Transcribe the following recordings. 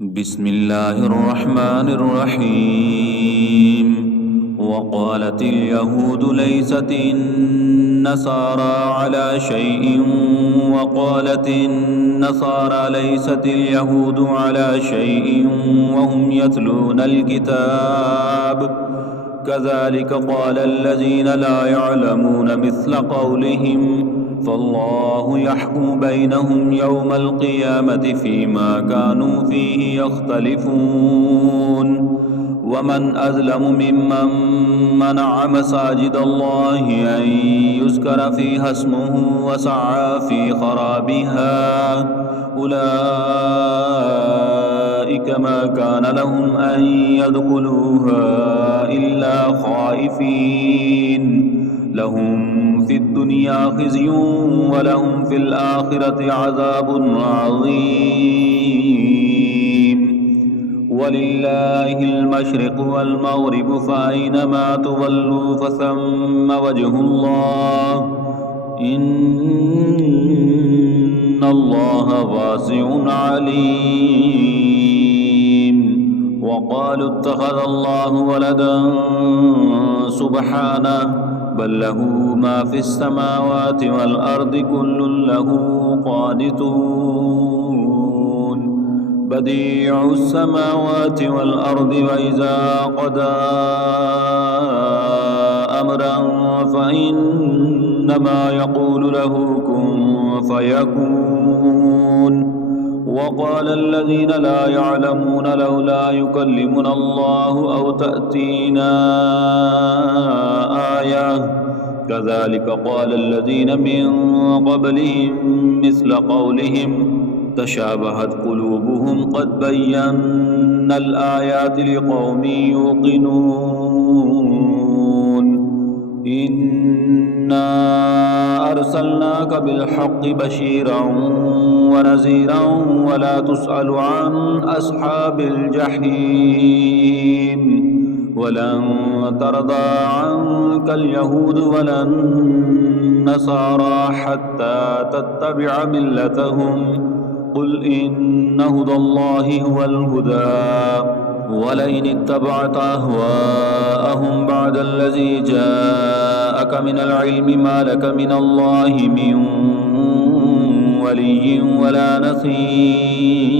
بسم الله الرحمن الرحيم. وقالت اليهود ليست النصارى على شيء وقالت النصارى ليست اليهود على شيء وهم يتلون الكتاب كذلك قال الذين لا يعلمون مثل قولهم فالله يحكم بينهم يوم القيامة فيما كانوا فيه يختلفون. ومن أظلم ممن منع مساجد الله أن يذكر فيها اسمه وسعى في خرابها أولئك ما كان لهم أن يدخلوها إلا خائفين لهم في الدنيا خزي ولهم في الآخرة عذاب عظيم. ولله المشرق والمغرب فأينما تولوا فثم وجه الله إن الله واسع عليم. وقالوا اتخذ الله ولدا سبحانه بل له ما في السماوات والأرض كل له قانتون بديع السماوات والأرض وإذا قضى أمرا فإنما يقول له كن فيكون. وقال الذين لا يعلمون لولا يكلمنا الله أو تأتينا آية كذلك قال الذين من قبلهم مثل قولهم تشابهت قلوبهم قد بينا الآيات لقوم يوقنون. إنا أرسلناك بالحق بشيرا ونذيرا ولا تسأل عن أصحاب الجحيم. ولن ترضى عنك اليهود ولا النصارى حتى تتبع ملتهم قل إن هدى الله هو الهدى ولئن اتبعت أهواءهم بعد الذي جاءك من العلم ما لك من الله من ولي ولا نصير.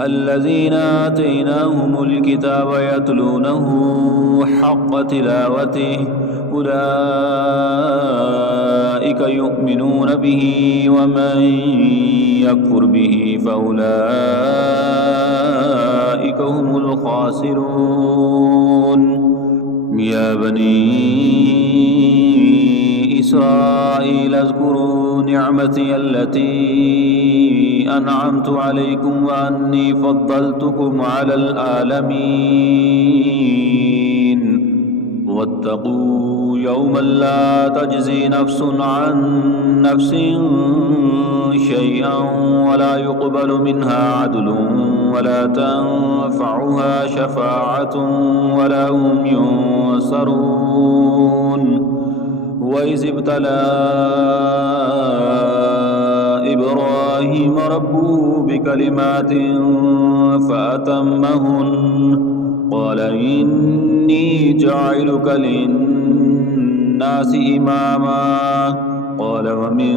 الذين آتيناهم الكتاب يتلونه حق تلاوته أولئك يؤمنون به ومن يكفر به فأولئك هم الخاسرون. يا بني إسرائيل اذكروا نعمتي التي أنعمت عليكم وأني فضلتكم على العالمين. واتقوا يوما لا تجزي نفس عن نفس شيئا ولا يقبل منها عدل ولا تنفعها شفاعة ولا هم ينصرون. وإذ ابتلى إبراهيم ربه بكلمات فأتمهن قال إني جاعلك للناس إماما قال ومن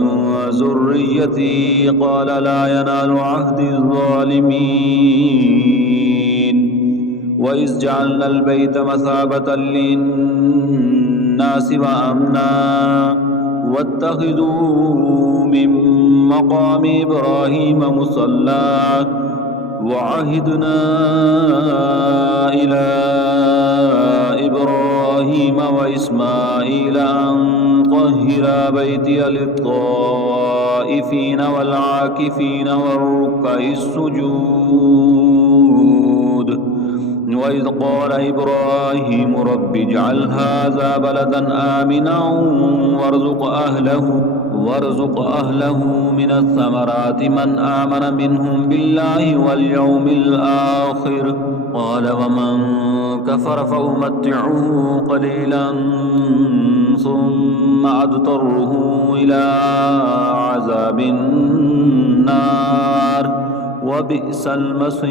ذريتي قال لا ينال عهد الظالمين. وإذ جعلنا البيت مثابة للناس وأمنا واتخذوا من مقام إبراهيم مصلى وعهدنا إلى إبراهيم وإسماعيل أن طهرا بيتي للطائفين والعاكفين والركع السجود. وإذ قال إبراهيم رب اجعل هذا بلدا آمنا وارزق أهله من الثمرات من آمن منهم بالله واليوم الآخر قال ومن كفر فأمتعه قليلا ثم أضطره إلى عذاب النار وبئس المصير.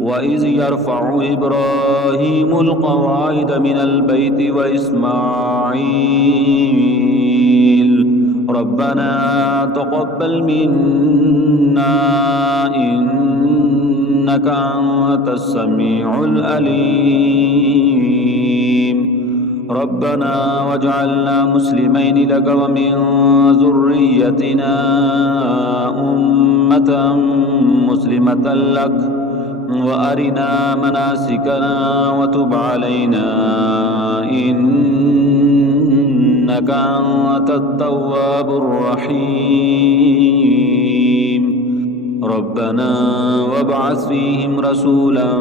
وإذ يرفع إبراهيم القواعد من البيت وإسماعيل ربنا تقبل منا إنك أنت السميع العليم ربنا واجعلنا مسلمين لك ومن ذريتنا أمة مسلمة لك وأرنا مناسكنا وتب علينا إنك أنت التواب الرحيم ربنا وابعث فيهم رسولا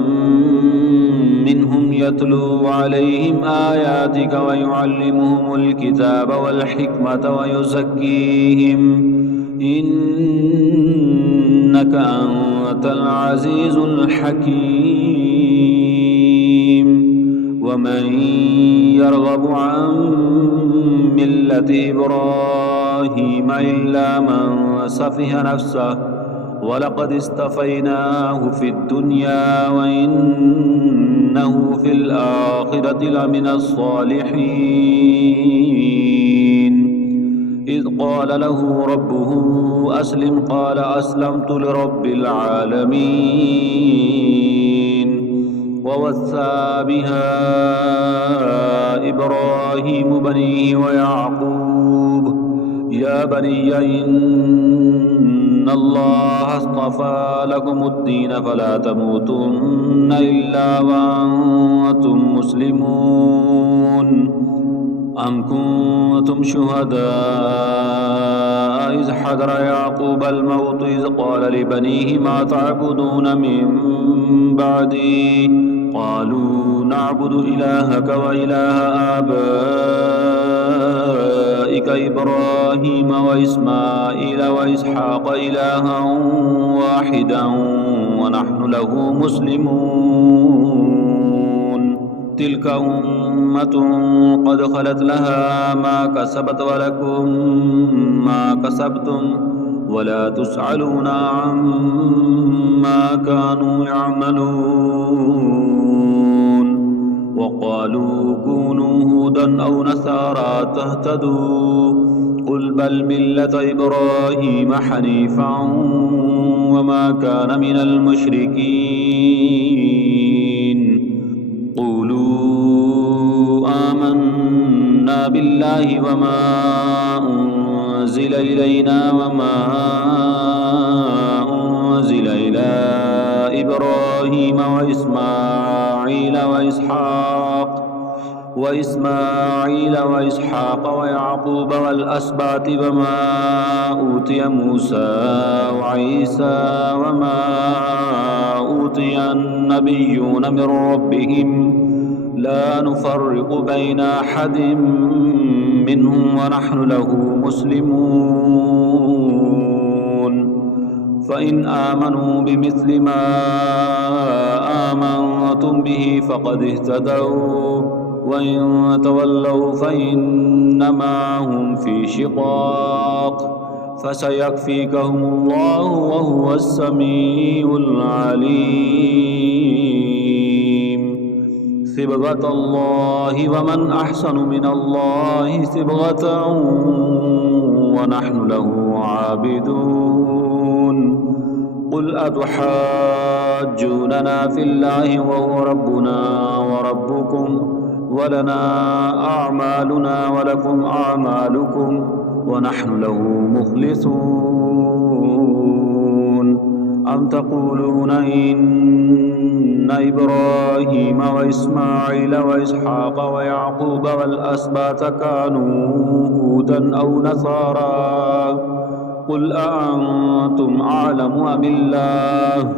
منهم يتلو عليهم آياتك ويعلمهم الكتاب والحكمة ويزكيهم إنك أنت العزيز الحكيم. ومن يرغب عن ملة إبراهيم إلا من سفه نفسه ولقد اصطفيناه في الدنيا وإنه في الآخرة لمن الصالحين. إذ قال له ربه أسلم قال أسلمت لرب العالمين. ووصى بها إبراهيم بنيه ويعقوب يا بني إن الله اصطفى لكم الدين فلا تموتن إلا وأنتم مسلمون. أم كنتم شهداء إذ حضر يعقوب الموت إذ قال لبنيه ما تعبدون من بعدي قالوا نعبد إلهك وإله آبائك إبراهيم وإسماعيل وإسحاق إلها واحدا ونحن له مسلمون. تلك أمة قد خلت لها ما كسبت ولكم ما كسبتم ولا تسألون عما كانوا يعملون. وقالوا كونوا هودا أو نصارى تهتدوا قل بل ملة إبراهيم حنيفا وما كان من المشركين. قولوا آمنا بالله وما أنزل إلينا وما أنزل إلى إبراهيم وإسماعيل وإسحاق ويعقوب والأسباط وما أوتي موسى وعيسى وما أوتي النبيون من ربهم لا نفرق بين أحد منهم ونحن له مسلمون. فإن آمنوا بمثل ما آمنتم به فقد اهتدوا وإن تولوا فإنما هم في شقاق فسيكفيكهم الله وهو السميع العليم. صبغة الله ومن أحسن من الله صبغة ونحن له عابدون. قل أتحاجوننا في الله وهو ربنا وربكم ولنا أعمالنا ولكم أعمالكم ونحن له مخلصون. أم تقولون إن إبراهيم وإسماعيل وإسحاق ويعقوب والأسباط كانوا هودا أو نصارى قل أأنتم أعلم أم الله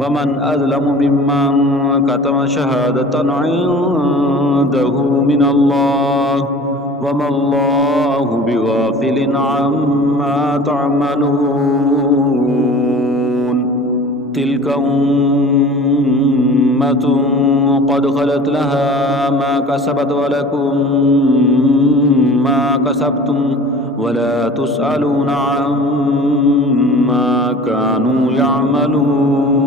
ومن أظلم ممن كتم شهادة عنده من الله وما الله بغافل عما تعملون. تلك أمة قد خلت لها ما كسبت ولكم ما كسبتم ولا تسألون عما ما كانوا يعملون